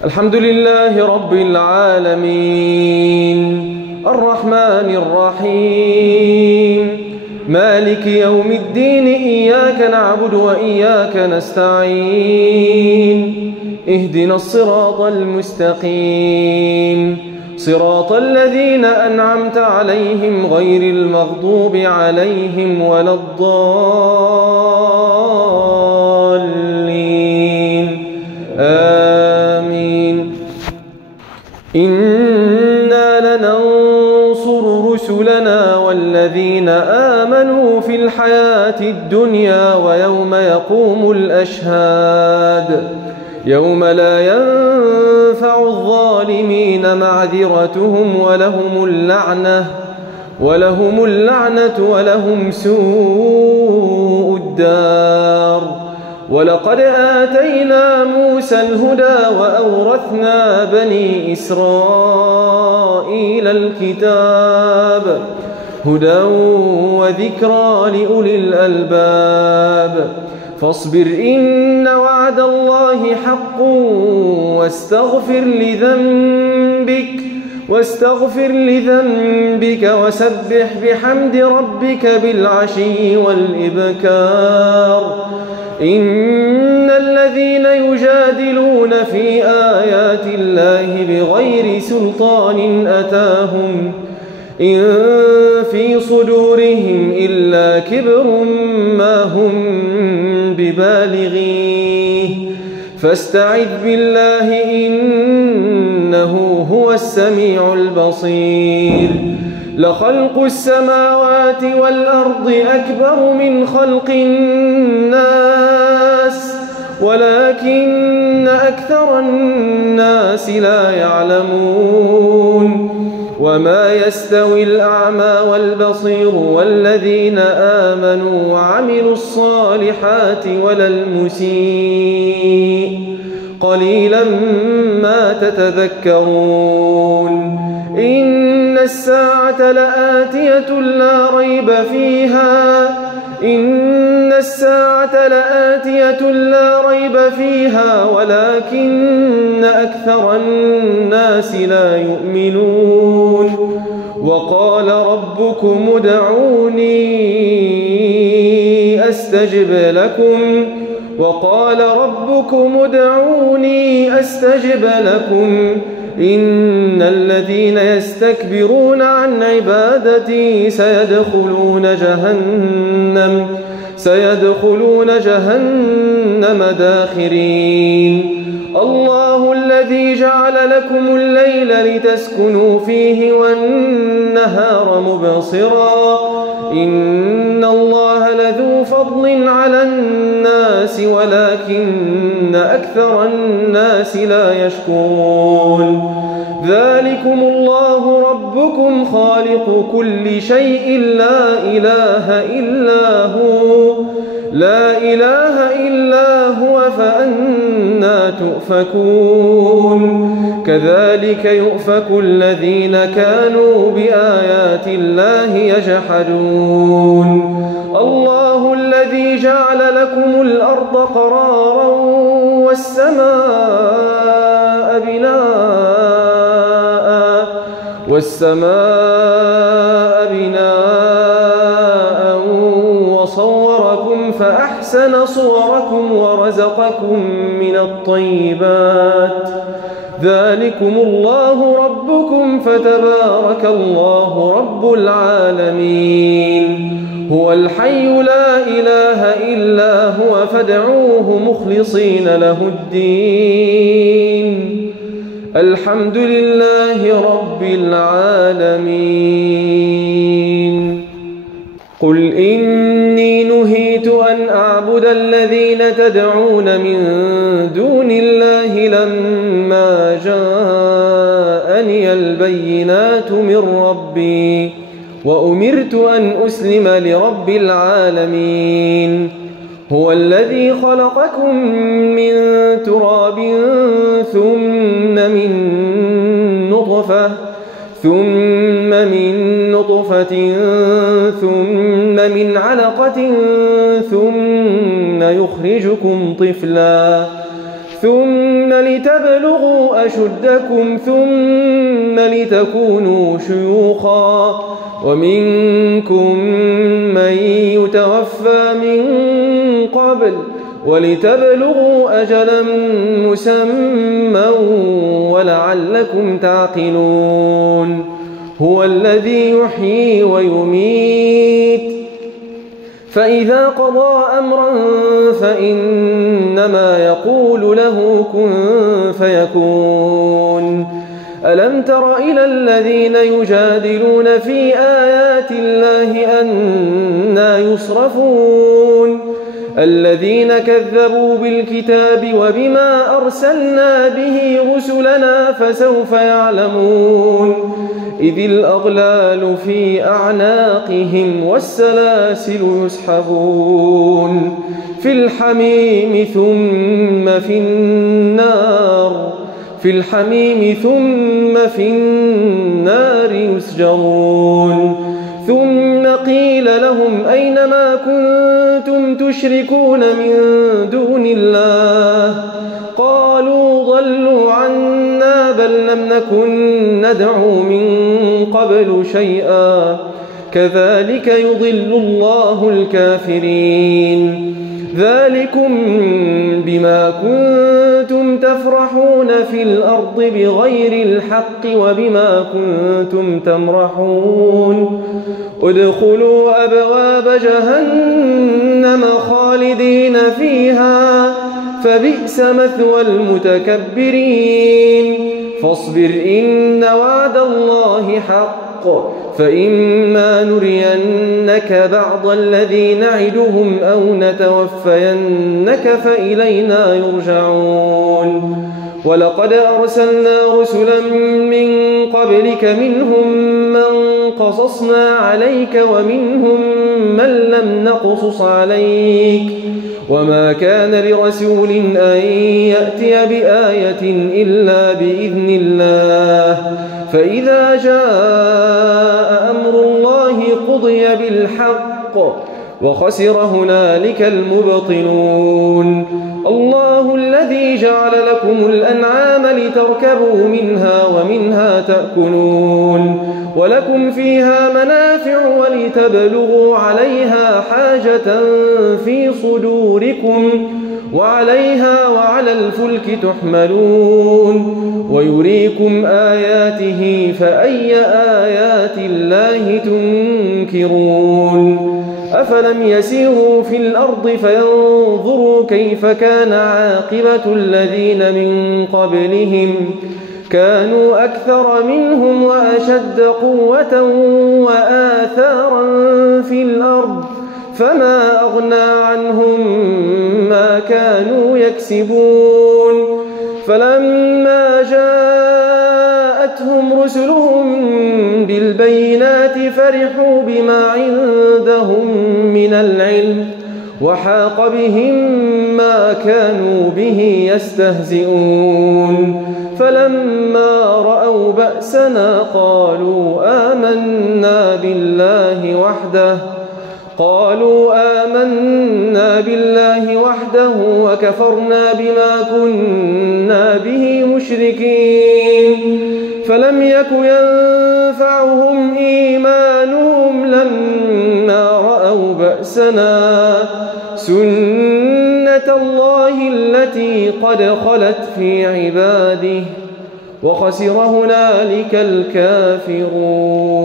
الحمد لله رب العالمين الرحمن الرحيم مالك يوم الدين إياك نعبد وإياك نستعين اهدنا الصراط المستقيم صراط الذين أنعمت عليهم غير المغضوب عليهم ولا الضالين آمين. إنا لننصر رسلنا والذين آمنوا في الحياة الدنيا ويوم يقوم الأشهاد يوم لا ينفع الظالمين معذرتهم ولهم اللعنة ولهم سوء الدار. ولقد آتينا موسى الهدى وأورثنا بني إسرائيل الكتاب هدى وذكرى لأولي الألباب. فاصبر إن وعد الله حق واستغفر لذنبك وسبح بحمد ربك بالعشي والإبكار. إن الذين يجادلون في آيات الله بغير سلطان أتاهم إن في صدورهم إلا كبر ما هم ببالغيه فاستعذ بالله إنه هو السميع البصير. لخلق السماوات والأرض أكبر من خلق الناس ولكن أكثر الناس لا يعلمون. وما يستوي الأعمى والبصير والذين آمنوا وعملوا الصالحات ولا المسيء قليلا ما تتذكرون. إن الساعة لآتية لا ريب فيها ولكن أكثر الناس لا يؤمنون. وقال ربكم ادعوني أستجب لكم إن الذين يستكبرون عن عبادتي سيدخلون جهنم داخرين. الله الذي جعل لكم الليل لتسكنوا فيه والنهار مبصرا إن الله لذو فضل على الناس ولكن أكثر الناس لا يشكرون. ذلكم الله ربكم خالق كل شيء لا إله إلا هو فأنى تؤفكون. كذلك يؤفك الذين كانوا بآيات الله يجحدون. الله الذي جعل لكم الأرض قرارا والسماء بناء وصوركم فأحسن صوركم ورزقكم من الطيبات. ذلكم الله ربكم فتبارك الله رب العالمين. هو الحي لا إله إلا هو فادعوه مخلصين له الدين. الحمد لله رب العالمين. قل إني نهيت أن أعبد الذين تدعون من دون الله لما جاءني البينات من ربي وأمرت أن أسلم لرب العالمين. هو الذي خلقكم من تراب ثم من نطفة ثم من علقة ثم يخرجكم طفلا ثم لتبلغوا أشدكم ثم لتكونوا شيوخا ومنكم من يتوفى من قبل ولتبلغوا أجلا مسمى ولعلكم تعقلون هو الذي يحيي ويميت فإذا قضى أمرا فإنما يقول له كن فيكون ألم تر إلى الذين يجادلون في آيات الله أنى يصرفون الذين كذبوا بالكتاب وبما أرسلنا به رسلنا فسوف يعلمون إذ الأغلال في أعناقهم والسلاسل يسحبون في الحميم ثم في النار يسجرون ثم قيل لهم أين ما كنتم تشركون من دون الله قالوا ضلوا عنا بل لم نكن ندعو من قبل شيئا كذلك يضل الله الكافرين ذلكم بما كنتم تفرحون في الأرض بغير الحق وبما كنتم تمرحون ادخلوا أبواب جهنم خالدين فيها فبئس مثوى المتكبرين فاصبر إن وعد الله حق فإما نرينك بعض الذي نعدهم أو نتوفينك فإلينا يرجعون ولقد أرسلنا رسلا من قبلك منهم من قصصنا عليك ومنهم من لم نقصص عليك وما كان لرسول أن يأتي بآية إلا بإذن الله فإذا جاء أمر الله قضي بالحق وخسر هنالك المبطلون الله الذي جعل لكم الأنعام لتركبوا منها ومنها تأكلون ولكم فيها منافع ولتبلغوا عليها حاجة في صدوركم وعليها وعلى الفلك تحملون ويريكم آياته فأي آيات الله تنكرون أفلم يسيروا في الأرض فينظروا كيف كان عاقبة الذين من قبلهم كانوا أكثر منهم وأشد قوة وآثارا في الأرض فما أغنى عنهم ما كانوا يكسبون فلما جاءتهم رسلهم بالبينات فرحوا بما عندهم من العلم وحاق بهم ما كانوا به يستهزئون فلما رأوا بأسنا قالوا آمنا بالله وحده وكفرنا بما كنا به مشركين فلم يك ينفعهم إيمانهم لما رأوا بأسنا سنة الله التي قد خلت في عباده وخسر هنالك الكافرون